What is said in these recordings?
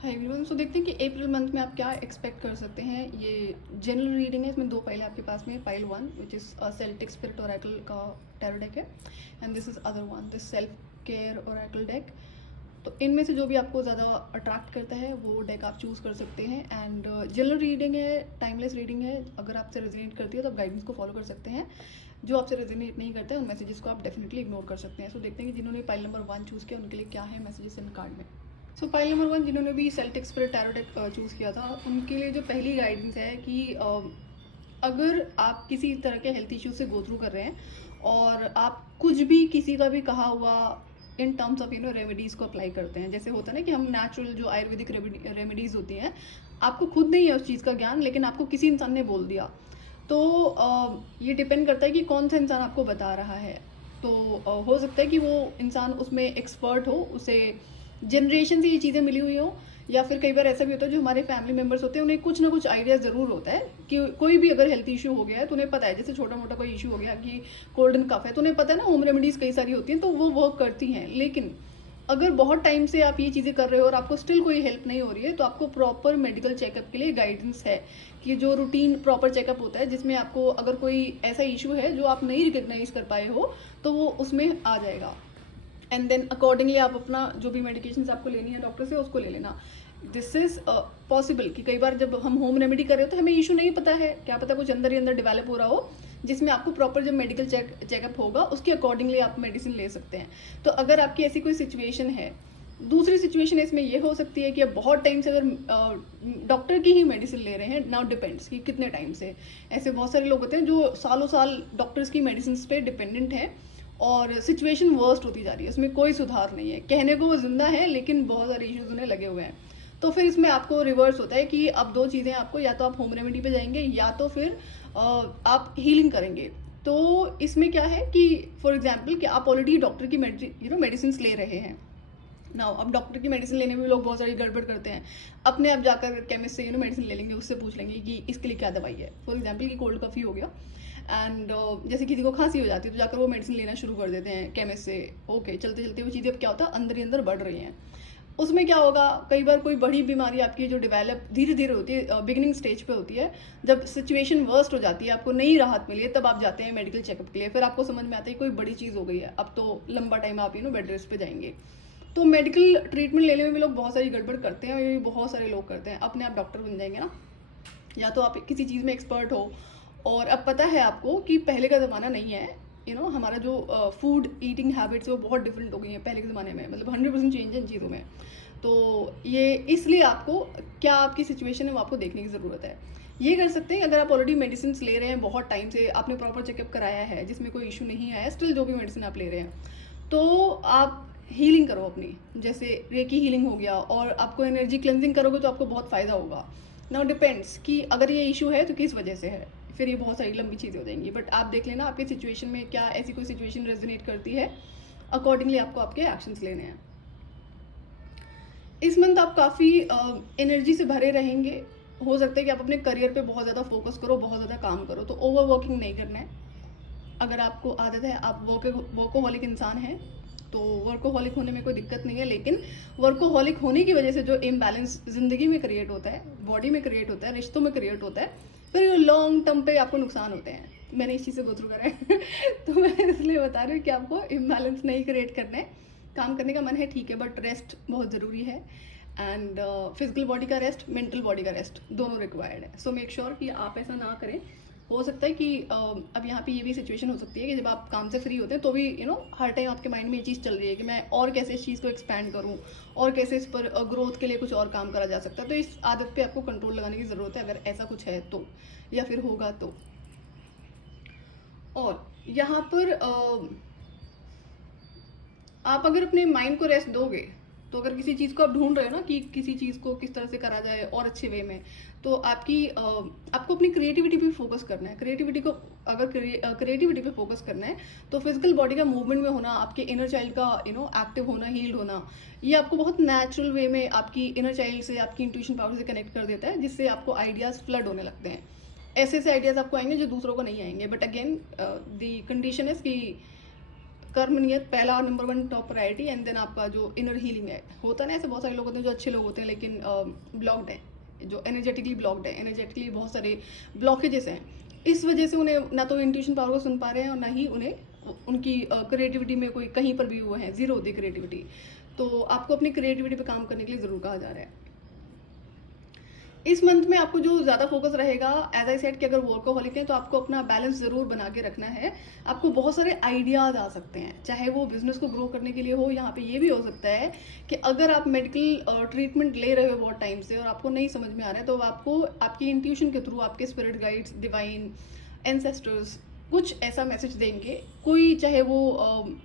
Hi everyone. सो देखते हैं कि अप्रैल मंथ में आप क्या एक्सपेक्ट कर सकते हैं। ये जनरल रीडिंग है, इसमें दो फाइल आपके पास में। File one which is Celtic spirit Oracle का टैरो डेक है, and this is other one, this self care Oracle deck. तो इनमें से जो भी आपको ज़्यादा अट्रैक्ट करता है वो डेक आप चूज़ कर सकते हैं। एंड जनरल रीडिंग है, टाइमलेस रीडिंग है। अगर आपसे रेजोनेट करती है तो आप गाइडेंस को फॉलो कर सकते हैं। जो आपसे रेजोनेट नहीं करता है उन मैसेजेस को आप डेफिनेटली इग्नोर कर सकते हैं। सो देखते हैं कि जिन्होंने फाइल नंबर वन चूज़ किया उनके लिए क्या है मैसेजेस इन कार्ड में। सो फाइल नंबर वन जिन्होंने भी Celtic spirit tarot deck choose किया था, उनके लिए जो पहली गाइडेंस है कि अगर आप किसी तरह के हेल्थ इश्यूज से गो थ्रू कर रहे हैं और आप कुछ भी किसी का भी कहा हुआ इन टर्म्स ऑफ रेमेडीज़ को अप्लाई करते हैं, जैसे होता है ना कि हम नेचुरल जो आयुर्वेदिक रेमेडीज़ होती हैं, आपको खुद नहीं है उस चीज़ का ज्ञान, लेकिन आपको किसी इंसान ने बोल दिया, तो ये डिपेंड करता है कि कौन सा इंसान आपको बता रहा है। तो हो सकता है कि वो इंसान उसमें एक्सपर्ट हो, उसे जनरेशन से ये चीज़ें मिली हुई हो, या फिर कई बार ऐसा भी होता है जो हमारे फैमिली मेम्बर्स होते हैं उन्हें कुछ ना कुछ आइडिया ज़रूर होता है कि कोई भी अगर हेल्थ इशू हो गया है तो उन्हें पता है। जैसे छोटा मोटा कोई इशू हो गया कि कोल्ड एंड कफ है, तो उन्हें पता है ना होम रेमेडीज़ कई सारी होती हैं, तो वो वर्क करती हैं। लेकिन अगर बहुत टाइम से आप ये चीज़ें कर रहे हो और आपको स्टिल कोई हेल्प नहीं हो रही है, तो आपको प्रॉपर मेडिकल चेकअप के लिए गाइडेंस है कि जो रूटीन प्रॉपर चेकअप होता है, जिसमें आपको अगर कोई ऐसा इशू है जो आप नहीं रिकग्नाइज कर पाए हो तो वो उसमें आ जाएगा। एंड देन अकॉर्डिंगली आप अपना जो भी मेडिकेशन आपको लेनी है डॉक्टर से उसको ले लेना। दिस इज पॉसिबल कि कई बार जब हम होम रेमेडी कर रहे हो तो हमें इशू नहीं पता है, क्या पता कुछ अंदर ही अंदर डेवलप हो रहा हो, जिसमें आपको प्रॉपर जब मेडिकल चेकअप होगा उसके अकॉर्डिंगली आप मेडिसिन ले सकते हैं। तो अगर आपकी ऐसी कोई सिचुएशन है, दूसरी सिचुएशन इसमें ये हो सकती है कि आप बहुत टाइम से अगर डॉक्टर की ही मेडिसिन ले रहे हैं, नाउ डिपेंड्स कि कितने टाइम से। ऐसे बहुत सारे लोग होते हैं जो सालों साल डॉक्टर्स की मेडिसिन पे डिपेंडेंट है और सिचुएशन वर्स्ट होती जा रही है, उसमें कोई सुधार नहीं है। कहने को वो जिंदा है लेकिन बहुत सारे इश्यूज उन्हें लगे हुए हैं। तो फिर इसमें आपको रिवर्स होता है कि अब दो चीज़ें आपको, या तो आप होम रेमेडी पे जाएंगे या तो फिर आप हीलिंग करेंगे। तो इसमें क्या है कि फॉर एग्जाम्पल कि आप ऑलरेडी डॉक्टर की मेडिसिन ले रहे हैं। नाउ अब डॉक्टर की मेडिसिन लेने में लोग बहुत सारी गड़बड़ करते हैं। अपने आप जाकर केमिस्ट से मेडिसिन ले लेंगे, उससे पूछ लेंगे कि इसके लिए क्या दवाई है। फॉर एग्जाम्पल कि कोल्ड कॉफ़ी हो गया एंड जैसे किसी को खांसी हो जाती है तो जाकर वो मेडिसिन लेना शुरू कर देते हैं केमिस्ट से। ओके, चलते चलते वो चीज़ें अब क्या होता है, अंदर ही अंदर बढ़ रही हैं। उसमें क्या होगा, कई बार कोई बड़ी बीमारी आपकी जो डेवलप धीरे धीरे होती है, बिगिनिंग स्टेज पे होती है, जब सिचुएशन वर्स्ट हो जाती है, आपको नई राहत मिली है, तब आप जाते हैं मेडिकल चेकअप के लिए। फिर आपको समझ में आता है कोई बड़ी चीज़ हो गई है, अब तो लंबा टाइम आप बेड रेस्ट पे जाएंगे। तो मेडिकल ट्रीटमेंट लेने में भी लोग बहुत सारी गड़बड़ करते हैं, और ये भी बहुत सारे लोग करते हैं। अपने आप डॉक्टर बन जाएंगे ना, या तो आप किसी चीज़ में एक्सपर्ट हो और अब पता है आपको कि पहले का ज़माना नहीं है। हमारा जो फूड ईटिंग हैबिट्स वो बहुत डिफरेंट हो गई हैं पहले के ज़माने में, मतलब 100% चेंज है इन चीज़ों में। तो ये इसलिए आपको क्या आपकी सिचुएशन है वो आपको देखने की ज़रूरत है। ये कर सकते हैं अगर आप ऑलरेडी मेडिसिन ले रहे हैं, बहुत टाइम से आपने प्रॉपर चेकअप कराया है जिसमें कोई इशू नहीं आया, स्टिल जो भी मेडिसिन आप ले रहे हैं, तो आप हीलिंग करो अपनी। जैसे रेकी हीलिंग हो गया, और आपको एनर्जी क्लेंजिंग करोगे तो आपको बहुत फ़ायदा होगा। नाउ डिपेंड्स कि अगर ये इशू है तो किस वजह से है, फिर ये बहुत सारी लंबी चीज़ें हो जाएंगी। बट आप देख लेना आपकी सिचुएशन में क्या ऐसी कोई सिचुएशन रेजोनेट करती है, अकॉर्डिंगली आपको आपके एक्शंस लेने हैं। इस मंथ आप काफ़ी एनर्जी से भरे रहेंगे। हो सकता है कि आप अपने करियर पे बहुत ज़्यादा फोकस करो, बहुत ज़्यादा काम करो, तो ओवर वर्किंग नहीं करना है। अगर आपको आदत है, आप वर्कोहॉलिक इंसान हैं, तो वर्कोहॉलिक होने में कोई दिक्कत नहीं है। लेकिन वर्कोहॉलिक होने की वजह से जो इम्बैलेंस ज़िंदगी में क्रिएट होता है, बॉडी में क्रिएट होता है, रिश्तों में क्रिएट होता है, फिर लॉन्ग टर्म पे आपको नुकसान होते हैं। मैंने इस चीज़ से गो थ्रू करा है तो मैं इसलिए बता रही हूँ कि आपको इम्बैलेंस नहीं क्रिएट करना है। काम करने का मन है ठीक है, बट रेस्ट बहुत ज़रूरी है। एंड फिजिकल बॉडी का रेस्ट, मेंटल बॉडी का रेस्ट, दोनों रिक्वायर्ड है। सो मेक श्योर कि आप ऐसा ना करें। हो सकता है कि अब यहाँ पे ये भी सिचुएशन हो सकती है कि जब आप काम से फ्री होते हैं तो भी हर टाइम आपके माइंड में ये चीज़ चल रही है कि मैं और कैसे इस चीज़ को एक्सपैंड करूँ, और कैसे इस पर ग्रोथ के लिए कुछ और काम करा जा सकता है। तो इस आदत पे आपको कंट्रोल लगाने की ज़रूरत है, अगर ऐसा कुछ है तो, या फिर होगा तो। और यहाँ पर आप अगर अपने माइंड को रेस्ट दोगे, तो अगर किसी चीज़ को आप ढूंढ रहे हो ना कि किसी चीज़ को किस तरह से करा जाए और अच्छे वे में, तो आपको अपनी क्रिएटिविटी पे फोकस करना है। क्रिएटिविटी को अगर क्रिएटिविटी पे फोकस करना है तो फिजिकल बॉडी का मूवमेंट में होना, आपके इनर चाइल्ड का एक्टिव होना, हील्ड होना, ये आपको बहुत नेचुरल वे में आपकी इनर चाइल्ड से, आपकी इंट्यूशन पावर से कनेक्ट कर देता है, जिससे आपको आइडियाज़ फ्लड होने लगते हैं। ऐसे ऐसे आइडियाज़ आपको आएंगे जो दूसरों को नहीं आएंगे। But again the condition is कि कर्म नियत पहला number 1 top priority, and then आपका जो इनर हीलिंग है। होता ना ऐसे बहुत सारे लोग होते हैं जो अच्छे लोग होते हैं लेकिन ब्लॉक्ड है, जो एनर्जेटिकली ब्लॉक्ड है, एनर्जेटिकली बहुत सारे ब्लॉकेजेस हैं, इस वजह से उन्हें ना तो इंट्यूशन पावर को सुन पा रहे हैं और ना ही उन्हें उनकी क्रिएटिविटी में कोई कहीं पर भी वो है, जीरो होती है क्रिएटिविटी। तो आपको अपनी क्रिएटिविटी पे काम करने के लिए ज़रूर कहा जा रहा है। इस मंथ में आपको जो ज़्यादा फोकस रहेगा, एज आई सेड कि अगर वर्कोहॉलिक है तो आपको अपना बैलेंस ज़रूर बना के रखना है। आपको बहुत सारे आइडियाज़ आ सकते हैं, चाहे वो बिजनेस को ग्रो करने के लिए हो। यहाँ पे ये भी हो सकता है कि अगर आप मेडिकल ट्रीटमेंट ले रहे हो बहुत टाइम से और आपको नहीं समझ में आ रहा है, तो आपको आपकी इंट्यूशन के थ्रू आपके स्पिरिट गाइड्स, डिवाइन एंसेस्टर्स कुछ ऐसा मैसेज देंगे, कोई चाहे वो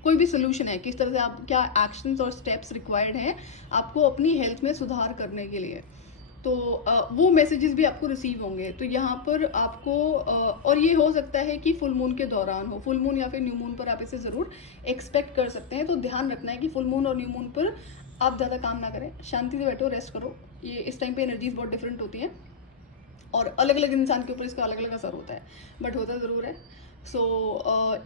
कोई भी सोल्यूशन है, किस तरह से आप क्या एक्शंस और स्टेप्स रिक्वायर्ड हैं आपको अपनी हेल्थ में सुधार करने के लिए। तो वो मैसेजेस भी आपको रिसीव होंगे। तो यहाँ पर आपको और ये हो सकता है कि फुल मून के दौरान हो, फुल मून या फिर न्यू मून पर आप इसे ज़रूर एक्सपेक्ट कर सकते हैं। तो ध्यान रखना है कि फुल मून और न्यू मून पर आप ज़्यादा काम ना करें, शांति से बैठो, रेस्ट करो। ये इस टाइम पे एनर्जीज बहुत डिफरेंट होती हैं और अलग अलग इंसान के ऊपर इसका अलग अलग असर होता है, बट होता ज़रूर है। सो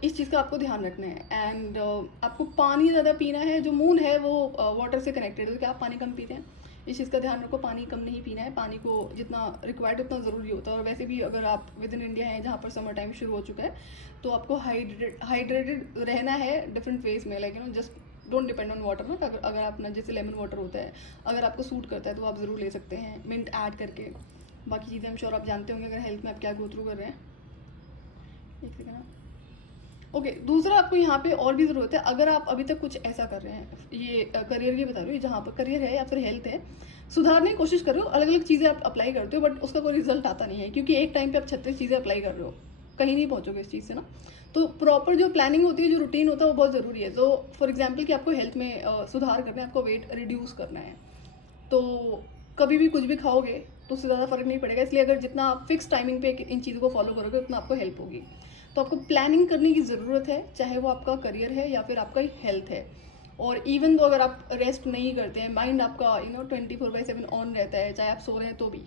इस चीज़ का आपको ध्यान रखना है। एंड आपको पानी ज़्यादा पीना है। जो मून है वो वाटर से कनेक्टेड है, तो क्या आप पानी कम पीते हैं, इस चीज़ का ध्यान रखो। पानी कम नहीं पीना है, पानी को जितना रिक्वायर्ड उतना ज़रूरी होता है। और वैसे भी अगर आप विद इन इंडिया हैं जहाँ पर समर टाइम शुरू हो चुका है, तो आपको हाइड्रेटेड रहना है डिफरेंट वेज में। Like just don't depend on water ना। अगर आप ना, जैसे लेमन वाटर होता है, अगर आपको सूट करता है तो आप ज़रूर ले सकते हैं मिंट ऐड करके। बाकी चीज़ें हम श्योर आप जानते होंगे अगर हेल्थ में आप क्या गो थ्रू कर रहे हैं। एक सेकेंड ना। ओके, दूसरा आपको यहाँ पे और भी ज़रूरत है, अगर आप अभी तक कुछ ऐसा कर रहे हैं, ये करियर की बता रही हूँ, जहाँ पर करियर है या फिर हेल्थ है, सुधारने की कोशिश कर रहे हो, अलग अलग चीज़ें आप अप्लाई करते हो, बट उसका कोई रिजल्ट आता नहीं है, क्योंकि एक टाइम पे आप 36 चीज़ें अप्लाई कर रहे हो, कहीं नहीं पहुँचोगे इस चीज़ से ना। तो प्रॉपर जो प्लानिंग होती है, जो रूटीन होता है, वो बहुत ज़रूरी है। तो फॉर एग्जाम्पल कि आपको हेल्थ में सुधार करना है, आपको वेट रिड्यूस करना है, तो कभी भी कुछ भी खाओगे तो उससे ज़्यादा फर्क नहीं पड़ेगा। इसलिए अगर जितना आप फिक्स टाइमिंग पे इन चीज़ों को फॉलो करोगे उतना आपको हेल्प होगी। तो आपको प्लानिंग करने की ज़रूरत है, चाहे वो आपका करियर है या फिर आपका हेल्थ है। और इवन तो अगर आप रेस्ट नहीं करते हैं, माइंड आपका 24/7 ऑन रहता है, चाहे आप सो रहे हैं तो भी।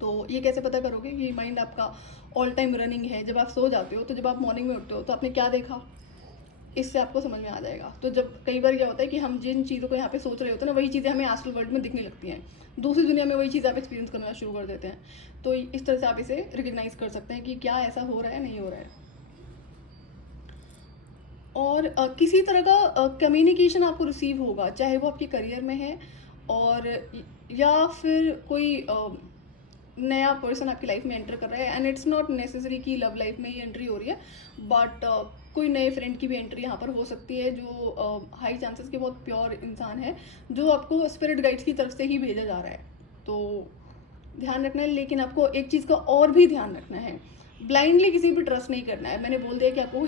तो ये कैसे पता करोगे कि माइंड आपका ऑल टाइम रनिंग है? जब आप सो जाते हो, तो जब आप मॉर्निंग में उठते हो तो आपने क्या देखा, इससे आपको समझ में आ जाएगा। तो जब कई बार क्या होता है कि हम जिन चीज़ों को यहाँ पे सोच रहे होते हैं ना, वही चीज़ें हमें एस्ट्रल वर्ल्ड में दिखने लगती हैं, दूसरी दुनिया में वही चीज़ आप एक्सपीरियंस करना शुरू कर देते हैं। तो इस तरह से आप इसे रिकग्नाइज कर सकते हैं कि क्या ऐसा हो रहा है, नहीं हो रहा है। और किसी तरह का कम्युनिकेशन आपको रिसीव होगा, चाहे वो आपके करियर में है और या फिर कोई नया पर्सन आपकी लाइफ में एंटर कर रहा है। एंड इट्स नॉट नेसेसरी कि लव लाइफ में ही एंट्री हो रही है, बट कोई नए फ्रेंड की भी एंट्री यहाँ पर हो सकती है, जो हाई चांसेस के बहुत प्योर इंसान है, जो आपको स्पिरिट गाइड्स की तरफ से ही भेजा जा रहा है। तो ध्यान रखना है। लेकिन आपको एक चीज़ का और भी ध्यान रखना है, ब्लाइंडली किसी पर ट्रस्ट नहीं करना है। मैंने बोल दिया कि आपको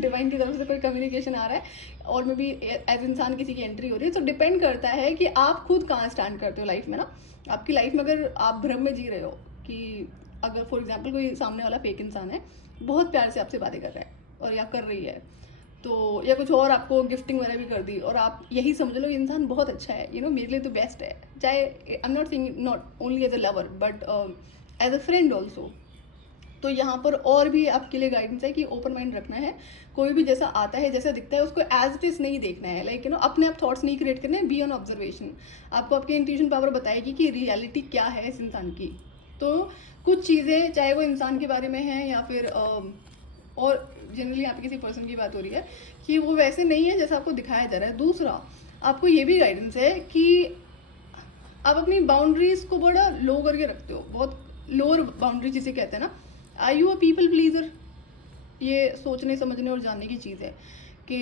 डिवाइन की तरफ से कोई कम्युनिकेशन आ रहा है और मे बी एज इंसान किसी की एंट्री हो रही है, तो डिपेंड करता है कि आप खुद कहाँ स्टैंड करते हो लाइफ में ना। आपकी लाइफ में अगर आप भ्रम में जी रहे हो कि अगर फॉर एग्जाम्पल कोई सामने वाला फेक इंसान है, बहुत प्यार से आपसे बातें कर रहा है और या कर रही है, तो या कुछ और आपको गिफ्टिंग वगैरह भी कर दी और आप यही समझ लो इंसान बहुत अच्छा है, मेरे लिए तो बेस्ट है, चाहे I am not saying not only as a lover but as a friend also. तो यहाँ पर और भी आपके लिए गाइडेंस है कि ओपन माइंड रखना है। कोई भी जैसा आता है, जैसा दिखता है, उसको एज इट इज नहीं देखना है। लाइक अपने आप थॉट्स नहीं क्रिएट करने, बी ऑन ऑब्जर्वेशन। आपको आपकी इंट्यूशन पावर बताएगी कि रियलिटी क्या है इस इंसान की। तो कुछ चीज़ें, चाहे वो इंसान के बारे में है या फिर और जनरली यहाँ पे किसी पर्सन की बात हो रही है, कि वो वैसे नहीं है जैसा आपको दिखाया जा रहा है। दूसरा, आपको ये भी गाइडेंस है कि आप अपनी बाउंड्रीज को बड़ा लो करके रखते हो, बहुत लोअर बाउंड्री जिसे कहते हैं ना। Are you a people pleaser? ये सोचने समझने और जानने की चीज़ है कि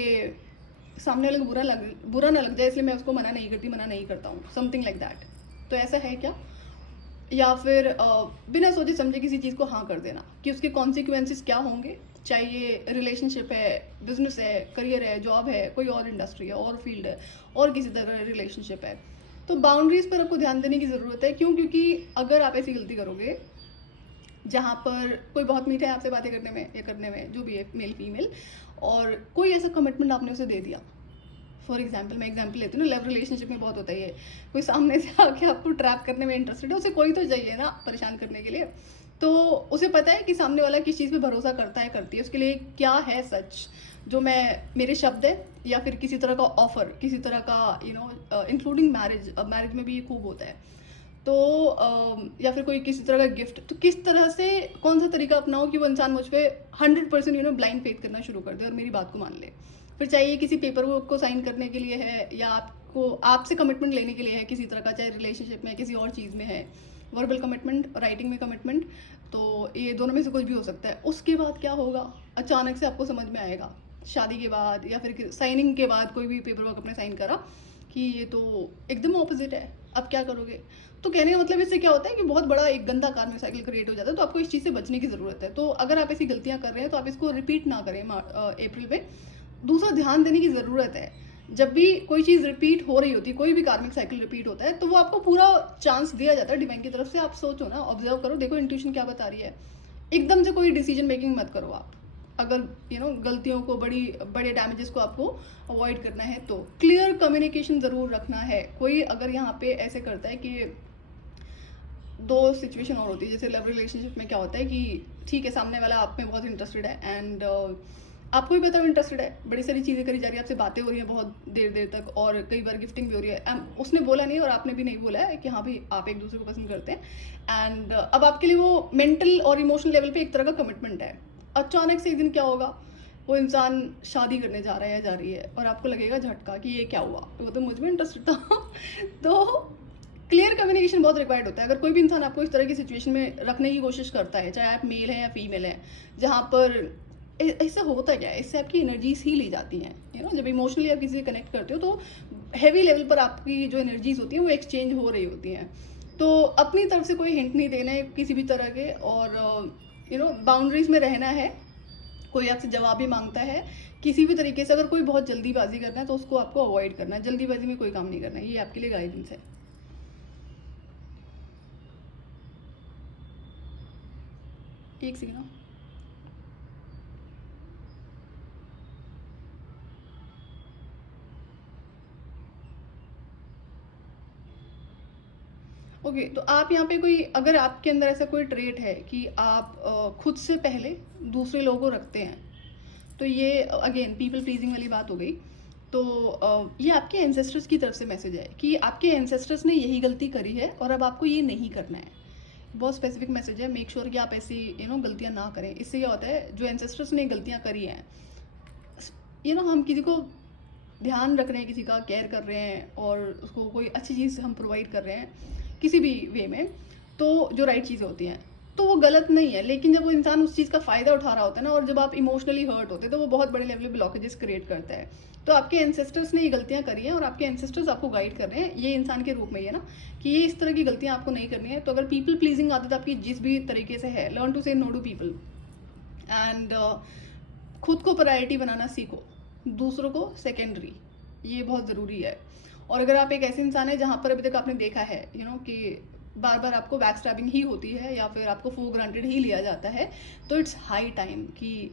सामने वाले को बुरा ना लग जाए, इसलिए मैं उसको मना नहीं करता हूँ, समथिंग लाइक दैट। तो ऐसा है क्या? या फिर बिना सोचे समझे किसी चीज़ को हाँ कर देना कि उसके कॉन्सिक्वेंसेस क्या होंगे, चाहे ये रिलेशनशिप है, बिजनेस है, करियर है, जॉब है, कोई और इंडस्ट्री है और फील्ड है और किसी तरह का रिलेशनशिप है। तो बाउंड्रीज पर आपको ध्यान देने की ज़रूरत है। क्यों? क्योंकि अगर आप ऐसी गलती करोगे जहाँ पर कोई बहुत मीठा है आपसे बातें करने में या करने में, जो भी है, मेल फीमेल, और कोई ऐसा कमिटमेंट आपने उसे दे दिया, फॉर एग्जाम्पल, मैं एग्जाम्पल लेती हूँ ना, लव रिलेशनशिप में बहुत होता है ये, कोई सामने से आके आपको ट्रैप करने में इंटरेस्टेड है, उसे कोई तो चाहिए ना परेशान करने के लिए। तो उसे पता है कि सामने वाला किस चीज़ पे भरोसा करता है, करती है, उसके लिए क्या है सच। जो मैं मेरे शब्द है या फिर किसी तरह का ऑफर, किसी तरह का इंक्लूडिंग मैरिज, अब मैरिज में भी ये खूब होता है, तो या फिर कोई किसी तरह का गिफ्ट, तो किस तरह से कौन सा तरीका अपनाओ कि वो इंसान मुझ पर 100% ब्लाइंड फेथ करना शुरू कर दे और मेरी बात को मान ले। फिर चाहे ये किसी पेपर को साइन करने के लिए है या आपको आपसे कमिटमेंट लेने के लिए है किसी तरह का, चाहे रिलेशनशिप में किसी और चीज़ में है, वर्बल कमिटमेंट, राइटिंग में कमिटमेंट, तो ये दोनों में से कुछ भी हो सकता है। उसके बाद क्या होगा, अचानक से आपको समझ में आएगा शादी के बाद या फिर साइनिंग के बाद, कोई भी पेपर वर्क अपने साइन करा कि ये तो एकदम ऑपोजिट है, अब क्या करोगे। तो कहने का मतलब इससे क्या होता है कि बहुत बड़ा एक गंदा कार्मिक साइकिल क्रिएट हो जाता है। तो आपको इस चीज़ से बचने की ज़रूरत है। तो अगर आप ऐसी गलतियां कर रहे हैं तो आप इसको रिपीट ना करें अप्रैल में। दूसरा, ध्यान देने की ज़रूरत है, जब भी कोई चीज़ रिपीट हो रही होती है, कोई भी कार्मिक साइकिल रिपीट होता है, तो वो आपको पूरा चांस दिया जाता है डिवाइन की तरफ से। आप सोचो ना, ऑब्जर्व करो, देखो इंट्यूशन क्या बता रही है। एकदम से कोई डिसीजन मेकिंग मत करो आप, अगर गलतियों को, बड़े डैमेजेस को आपको अवॉइड करना है तो क्लियर कम्युनिकेशन ज़रूर रखना है। कोई अगर यहाँ पे ऐसे करता है कि दो सिचुएशन और होती है, जैसे लव रिलेशनशिप में क्या होता है कि ठीक है, सामने वाला आप में बहुत इंटरेस्टेड है एंड आपको भी पता है इंटरेस्टेड है, बड़ी सारी चीज़ें करी जा रही है, आपसे बातें हो रही हैं बहुत देर देर तक और कई बार गिफ्टिंग भी हो रही है। उसने बोला नहीं और आपने भी नहीं बोला है कि हाँ भाई आप एक दूसरे को पसंद करते हैं एंड अब आपके लिए वो मेंटल और इमोशनल लेवल पे एक तरह का कमिटमेंट है। अचानक से एक दिन क्या होगा, वो इंसान शादी करने जा रहा है या जा रही है और आपको लगेगा झटका कि ये क्या हुआ, वो तो मुझ में इंटरेस्टेड था। तो क्लियर कम्युनिकेशन बहुत रिक्वायर्ड होता है। अगर कोई भी इंसान आपको इस तरह की सिचुएशन में रखने की कोशिश करता है, चाहे आप मेल हैं या फीमेल हैं, जहाँ पर ऐसा होता क्या है, इससे आपकी एनर्जीज ही ली जाती हैं। जब इमोशनली आप किसी से कनेक्ट करते हो तो हैवी लेवल पर आपकी जो एनर्जीज होती हैं वो एक्सचेंज हो रही होती हैं। तो अपनी तरफ से कोई हिंट नहीं देना है किसी भी तरह के, और बाउंड्रीज में रहना है। कोई आपसे जवाब भी मांगता है किसी भी तरीके से, अगर कोई बहुत जल्दीबाजी करना है तो उसको आपको अवॉइड करना है। जल्दीबाजी में कोई काम नहीं करना है, ये आपके लिए गाइडेंस है। एक सेकंड ना, ओके तो आप यहाँ पे कोई, अगर आपके अंदर ऐसा कोई ट्रेट है कि आप खुद से पहले दूसरे लोगों को रखते हैं, तो ये अगेन पीपल प्लीजिंग वाली बात हो गई। तो ये आपके एंसेस्टर्स की तरफ से मैसेज है कि आपके एंसेस्टर्स ने यही गलती करी है और अब आपको ये नहीं करना है। बहुत स्पेसिफिक मैसेज है, मेक श्योर कि आप ऐसी गलतियाँ ना करें। इससे क्या होता है, जो एंसेस्टर्स ने गलतियाँ करी हैं, हम किसी को ध्यान रख रहे हैं, किसी का केयर कर रहे हैं और उसको कोई अच्छी चीज़ हम प्रोवाइड कर रहे हैं किसी भी वे में, तो जो राइट चीज़ें होती हैं तो वो गलत नहीं है। लेकिन जब वो इंसान उस चीज़ का फ़ायदा उठा रहा होता है ना, और जब आप इमोशनली हर्ट होते हैं, तो वो बहुत बड़े लेवल पे ब्लॉकेजेस क्रिएट करता है। तो आपके एंसेस्टर्स ने ये गलतियाँ करी हैं और आपके एंसेस्टर्स आपको गाइड कर रहे हैं, ये इंसान के रूप में ही है ना, कि ये इस तरह की गलतियाँ आपको नहीं करनी है। तो अगर पीपल प्लीजिंग आदत आपकी जिस भी तरीके से है, लर्न टू से नो टू पीपल एंड खुद को प्रायोरिटी बनाना सीखो, दूसरों को सेकेंडरी, ये बहुत ज़रूरी है। और अगर आप एक ऐसे इंसान है जहाँ पर अभी तक आपने देखा है कि बार बार आपको बैक स्टैबिंग ही होती है या फिर आपको फॉर ग्रांटेड ही लिया जाता है, तो इट्स हाई टाइम कि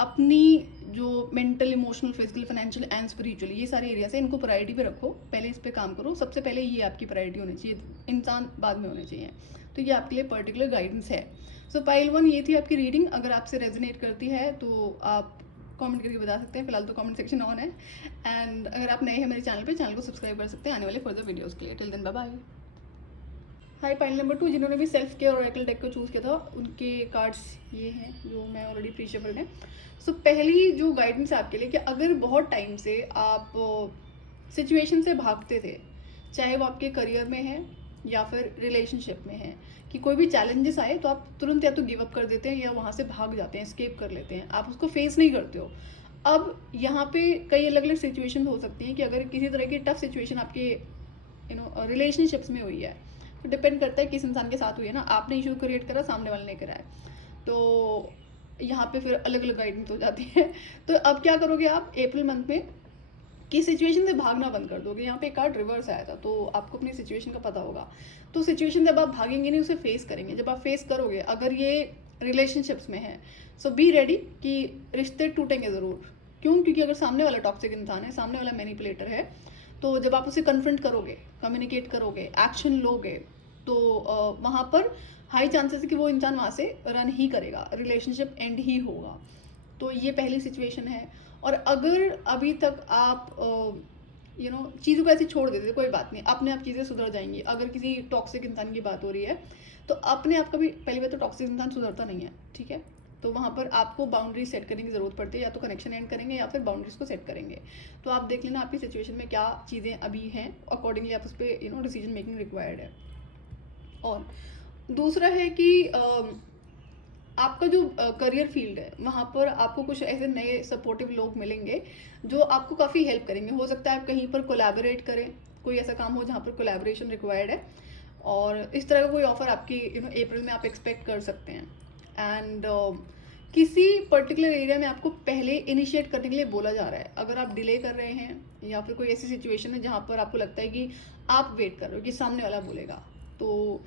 अपनी जो mental, emotional, physical, financial and spiritual, ये सारे एरियाज है, इनको प्रायोरिटी पे रखो, पहले इस पे काम करो। सबसे पहले ये आपकी प्रायोरिटी होनी चाहिए, इंसान बाद में होने चाहिए। तो ये आपके लिए पर्टिकुलर गाइडेंस है। सो पाइल 1 ये थी आपकी रीडिंग। अगर आपसे रेजोनेट करती है तो आप कमेंट करके बता सकते हैं, फिलहाल तो कमेंट सेक्शन ऑन है। एंड अगर आप नए हैं मेरे चैनल को सब्सक्राइब कर सकते हैं आने वाले फर्दर वीडियोज़ के लिए। Till then bye bye. Hi pile number 2, जिन्होंने भी सेल्फ केयर ऑरेकल डेक को चूज़ किया था, उनके कार्ड्स ये हैं जो मैं ऑलरेडी प्री शफल में। सो पहली जो गाइडेंस है आपके लिए कि अगर बहुत टाइम से आप सिचुएशन से भागते थे, चाहे वो आपके करियर में है या फिर रिलेशनशिप में है, कि कोई भी चैलेंजेस आए तो आप तुरंत या तो गिव अप कर देते हैं या वहाँ से भाग जाते हैं, एस्केप कर लेते हैं, आप उसको फेस नहीं करते हो। अब यहाँ पे कई अलग अलग सिचुएशन हो सकती हैं कि अगर किसी तरह की टफ सिचुएशन आपके रिलेशनशिप्स में हुई है, तो डिपेंड करता है किस इंसान के साथ हुई है ना, आपने इशू क्रिएट करा, सामने वाले ने कराया, तो यहाँ पे फिर अलग अलग गाइडेंस हो जाती है। तो अब क्या करोगे आप अप्रैल मंथ में कि सिचुएशन से भागना बंद कर दोगे। यहाँ पे एक कार्ड रिवर्स आया था, तो आपको अपनी सिचुएशन का पता होगा। तो सिचुएशन जब आप भागेंगे नहीं, उसे फेस करेंगे। जब आप फेस करोगे, अगर ये रिलेशनशिप्स में है, सो बी रेडी कि रिश्ते टूटेंगे ज़रूर। क्यों? क्योंकि अगर सामने वाला टॉक्सिक इंसान है, सामने वाला मैनिपुलेटर है, तो जब आप उसे कन्फ्रंट करोगे, कम्युनिकेट करोगे, एक्शन लोगे, तो वहाँ पर हाई चांसेस है कि वो इंसान वहाँ से रन ही करेगा, रिलेशनशिप एंड ही होगा। तो ये पहली सिचुएशन है। और अगर अभी तक आप चीज़ों को ऐसे छोड़ देते, कोई बात नहीं, अपने आप चीज़ें सुधर जाएंगी। अगर किसी टॉक्सिक इंसान की बात हो रही है तो अपने आप का भी, पहली बात तो टॉक्सिक इंसान सुधरता नहीं है, ठीक है, तो वहाँ पर आपको बाउंड्री सेट करने की ज़रूरत पड़ती है, या तो कनेक्शन एंड करेंगे या फिर बाउंड्रीज को सेट करेंगे। तो आप देख लेना आपकी सिचुएशन में क्या चीज़ें अभी हैं, अकॉर्डिंगली आप उस पर डिसीजन मेकिंग रिक्वायर्ड है। और दूसरा है कि आपका जो करियर फील्ड है वहाँ पर आपको कुछ ऐसे नए सपोर्टिव लोग मिलेंगे जो आपको काफ़ी हेल्प करेंगे। हो सकता है आप कहीं पर कोलैबोरेट करें, कोई ऐसा काम हो जहाँ पर कोलैबोरेशन रिक्वायर्ड है, और इस तरह का कोई ऑफर आपकी अप्रैल में आप एक्सपेक्ट कर सकते हैं। एंड किसी पर्टिकुलर एरिया में आपको पहले इनिशिएट करने के लिए बोला जा रहा है। अगर आप डिले कर रहे हैं या फिर कोई ऐसी सिचुएशन है जहाँ पर आपको लगता है कि आप वेट कर रहे हो कि सामने वाला बोलेगा, तो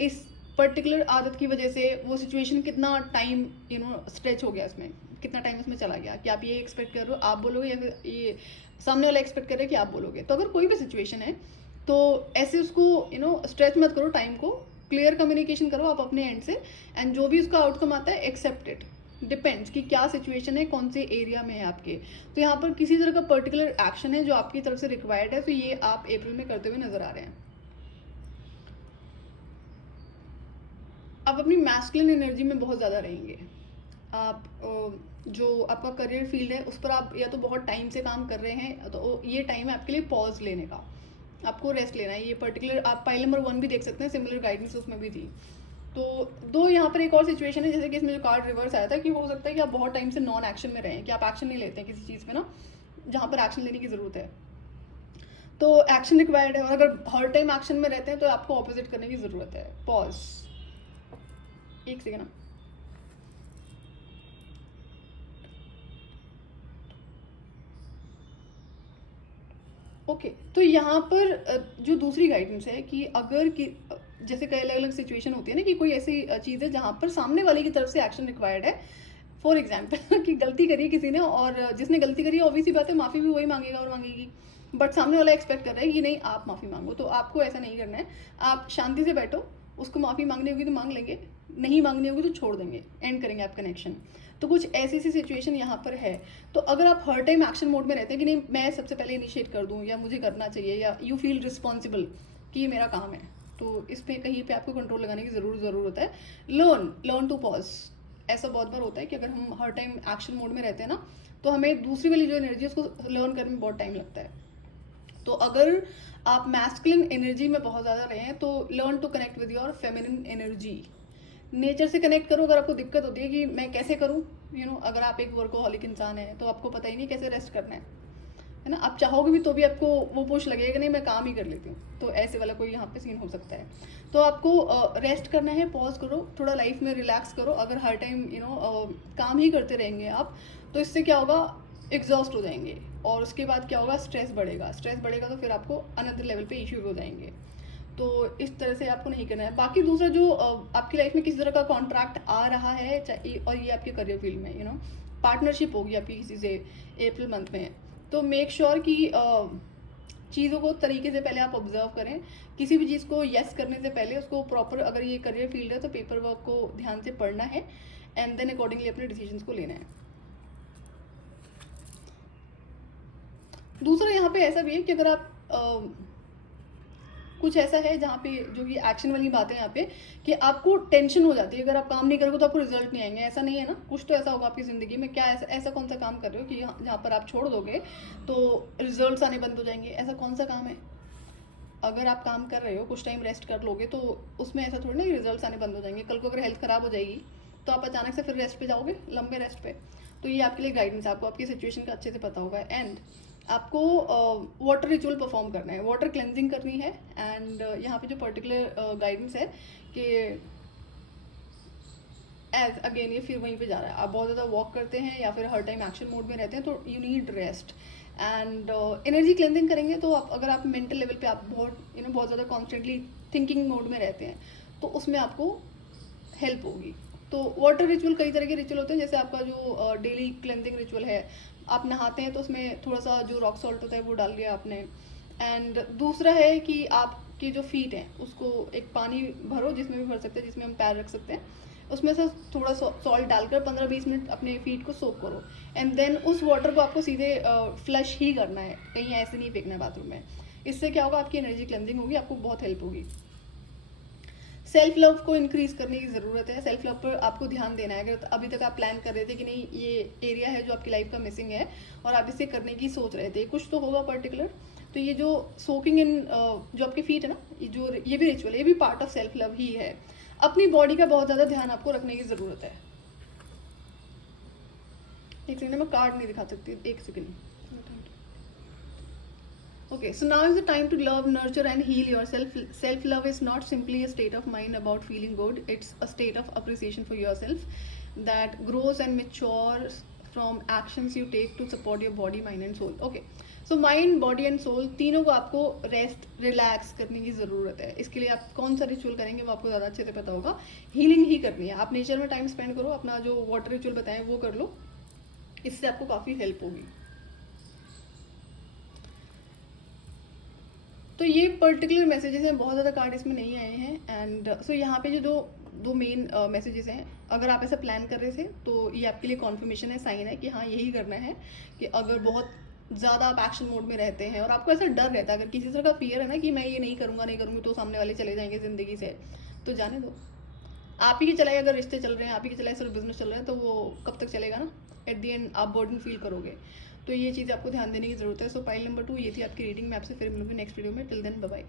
इस पर्टिकुलर आदत की वजह से वो सिचुएशन कितना टाइम स्ट्रेच हो गया, इसमें कितना टाइम इसमें चला गया कि आप ये एक्सपेक्ट कर रहे हो आप बोलोगे, या फिर ये सामने वाला एक्सपेक्ट कर रहे हैं कि आप बोलोगे। तो अगर कोई भी सिचुएशन है तो ऐसे उसको स्ट्रेच मत करो, टाइम को क्लियर कम्युनिकेशन करो आप अपने एंड से, एंड जो भी उसका आउटकम आता है एक्सेप्ट इट। डिपेंड्स कि क्या सिचुएशन है, कौन से एरिया में है आपके। तो यहाँ पर किसी तरह का पर्टिकुलर एक्शन है जो आपकी तरफ से रिक्वायर्ड है, तो ये आप अप्रैल में करते हुए नजर आ रहे हैं। आप अपनी मैस्कुलिन एनर्जी में बहुत ज़्यादा रहेंगे। आप जो आपका करियर फील्ड है उस पर आप या तो बहुत टाइम से काम कर रहे हैं, तो ये टाइम है आपके लिए पॉज लेने का, आपको रेस्ट लेना है। ये पर्टिकुलर आप फाइल नंबर 1 भी देख सकते हैं, सिमिलर गाइडेंस उसमें भी थी। तो दो यहाँ पर एक और सिचुएशन है, जैसे कि इसमें जो कार्ड रिवर्स आया था कि हो सकता है कि आप बहुत टाइम से नॉन एक्शन में रहें, कि आप एक्शन नहीं लेते हैं किसी चीज़ में ना जहाँ पर एक्शन लेने की ज़रूरत है, तो एक्शन रिक्वायर्ड है। और अगर हर टाइम एक्शन में रहते हैं तो आपको ऑपोजिट करने की ज़रूरत है। पॉज, एक सेकेंड। ओके, तो यहाँ पर जो दूसरी गाइडेंस है कि अगर कि जैसे कई अलग अलग सिचुएशन होती है ना कि कोई ऐसी चीज़ है जहाँ पर सामने वाले की तरफ से एक्शन रिक्वायर्ड है। फॉर एग्जाम्पल कि गलती करी है किसी ने, और जिसने गलती करी है ऑब्वियसली बात है माफ़ी भी वही मांगेगा और मांगेगी, बट सामने वाला एक्सपेक्ट कर रहा है कि नहीं आप माफ़ी मांगो। तो आपको ऐसा नहीं करना है, आप शांति से बैठो, उसको माफ़ी मांगनी होगी तो मांग लेंगे, नहीं मांगनी होगी तो छोड़ देंगे, एंड करेंगे आप कनेक्शन। तो कुछ ऐसी सी सिचुएशन यहाँ पर है। तो अगर आप हर टाइम एक्शन मोड में रहते हैं कि नहीं मैं सबसे पहले इनिशिएट कर दूँ या मुझे करना चाहिए, या यू फील रिस्पॉन्सिबल कि ये मेरा काम है, तो इस पर कहीं पे आपको कंट्रोल लगाने की ज़रूरत है। Learn to pause. ऐसा बहुत बार होता है कि अगर हम हर टाइम एक्शन मोड में रहते हैं ना, तो हमें दूसरी वाली जो एनर्जी है उसको लर्न करने में बहुत टाइम लगता है। तो अगर आप मैस्कुलिन एनर्जी में बहुत ज़्यादा रहे हैं तो learn to connect with your feminine energy. Nature से कनेक्ट करो। अगर आपको दिक्कत होती है कि मैं कैसे करूँ, अगर आप एक वर्कोहॉलिक इंसान है तो आपको पता ही नहीं कैसे रेस्ट करना है ना, आप चाहोगे भी तो भी आपको वो पुश लगेगा नहीं मैं काम ही कर लेती हूँ, तो ऐसे वाला कोई यहाँ पे सीन हो सकता है। तो आपको रेस्ट करना है, पॉज करो, थोड़ा लाइफ में रिलैक्स करो। अगर हर टाइम काम ही करते रहेंगे आप, तो इससे क्या होगा, एग्जॉस्ट हो जाएंगे, और उसके बाद क्या होगा, स्ट्रेस बढ़ेगा तो फिर आपको अनदर लेवल पे इश्यूज हो जाएंगे। तो इस तरह से आपको नहीं करना है। बाकी दूसरा जो आपकी लाइफ में किसी तरह का कॉन्ट्रैक्ट आ रहा है और ये आपके करियर फील्ड में पार्टनरशिप होगी आपकी किसी से अप्रैल मंथ में, तो मेक श्योर कि चीज़ों को तरीके से पहले आप ऑब्जर्व करें। किसी भी चीज़ को यस करने से पहले उसको प्रॉपर, अगर ये करियर फील्ड है तो पेपर वर्क को ध्यान से पढ़ना है, एंड देन अकॉर्डिंगली अपने डिसीजंस को लेना है। दूसरा यहाँ पे ऐसा भी है कि अगर आप कुछ ऐसा है जहाँ पे जो कि एक्शन वाली बात है यहाँ पे कि आपको टेंशन हो जाती है अगर आप काम नहीं करोगे तो आपको रिजल्ट नहीं आएंगे। ऐसा नहीं है ना, कुछ तो ऐसा होगा आपकी ज़िंदगी में। क्या ऐसा कौन सा काम कर रहे हो कि जहाँ पर आप छोड़ दोगे तो रिजल्ट्स आने बंद हो जाएंगे? ऐसा कौन सा काम है? अगर आप काम कर रहे हो, कुछ टाइम रेस्ट कर लोगे तो उसमें ऐसा थोड़ी ना कि रिजल्ट्स आने बंद हो जाएंगे। कल को अगर हेल्थ ख़राब हो जाएगी तो आप अचानक से फिर रेस्ट पे जाओगे, लंबे रेस्ट पे। तो ये आपके लिए गाइडेंस, आपको आपकी सिचुएशन का अच्छे से पता होगा। एंड आपको वाटर रिचुअल परफॉर्म करना है, वाटर क्लेंजिंग करनी है। एंड यहाँ पे जो पर्टिकुलर गाइडेंस है कि एज अगेन ये फिर वहीं पे जा रहा है, आप बहुत ज़्यादा वॉक करते हैं या फिर हर टाइम एक्शन मोड में रहते हैं तो you need rest. And energy cleansing करेंगे तो आप, अगर आप मेंटल लेवल पे आप बहुत ज़्यादा कॉन्स्टेंटली थिंकिंग मोड में रहते हैं तो उसमें आपको हेल्प होगी। तो वाटर रिचुअल, कई तरह के रिचुअल होते हैं, जैसे आपका जो डेली क्लेंजिंग रिचुअल है, आप नहाते हैं तो उसमें थोड़ा सा जो रॉक सॉल्ट होता है वो डाल दिया आपने। एंड दूसरा है कि आपके जो फीट हैं उसको एक पानी भरो, जिसमें भी भर सकते हैं, जिसमें हम पैर रख सकते हैं, उसमें से थोड़ा सॉल्ट डालकर 15-20 मिनट अपने फीट को सोक करो, एंड देन उस वाटर को आपको सीधे फ्लश ही करना है, कहीं ऐसे नहीं फेंकना है बाथरूम में। इससे क्या होगा, आपकी एनर्जी क्लेंजिंग होगी, आपको बहुत हेल्प होगी। सेल्फ लव को इंक्रीज करने की ज़रूरत है। सेल्फ लव पर आपको ध्यान देना है। अगर अभी तक आप प्लान कर रहे थे कि नहीं ये एरिया है जो आपकी लाइफ का मिसिंग है और आप इसे करने की सोच रहे थे, कुछ तो होगा पर्टिकुलर, तो ये जो सोकिंग इन जो आपके फीट है ना, ये भी रिचुअल, ये भी पार्ट ऑफ सेल्फ लव ही है। अपनी बॉडी का बहुत ज़्यादा ध्यान आपको रखने की ज़रूरत है। एक सेकंड, मैं कार्ड नहीं दिखा सकती, एक second. Okay, so now is the time to love, nurture and heal yourself. Self-love is not simply a state of mind about feeling good. It's a state of appreciation for yourself that grows and matures from actions you take to support your body, mind and soul. Okay, so mind, body and soul तीनों को आपको rest, relax करने की ज़रूरत है। इसके लिए आप कौन सा रिचुअल करेंगे वो आपको ज़्यादा अच्छे से पता होगा। हीलिंग ही करनी है, आप नेचर में टाइम स्पेंड करो, अपना जो वाटर रिचुअल बताएं वो कर लो, इससे आपको काफ़ी हेल्प होगी। तो ये पर्टिकुलर मैसेजेस हैं, बहुत ज़्यादा कार्ड इसमें नहीं आए हैं। एंड सो यहाँ पे जो दो मेन मैसेजेस हैं, अगर आप ऐसा प्लान कर रहे थे तो ये आपके लिए कॉन्फर्मेशन है, साइन है कि हाँ यही करना है। कि अगर बहुत ज़्यादा आप एक्शन मोड में रहते हैं और आपको ऐसा डर रहता है, अगर किसी तरह का फियर है ना कि मैं ये नहीं करूँगी तो सामने वाले चले जाएंगे ज़िंदगी से, तो जाने दो। आप ही के चलाए, अगर रिश्ते चल रहे हैं, आप ही के चलाए सिर्फ बिजनेस चल रहा है, तो वो कब तक चलेगा ना। एट दी एंड आप बर्डन फील करोगे। तो ये चीज़ आपको ध्यान देने की ज़रूरत है। सो पाइल नंबर 2 ये थी आपकी रीडिंग। मैं आपसे फिर मिलूंगी नेक्स्ट वीडियो में। Till then bye bye.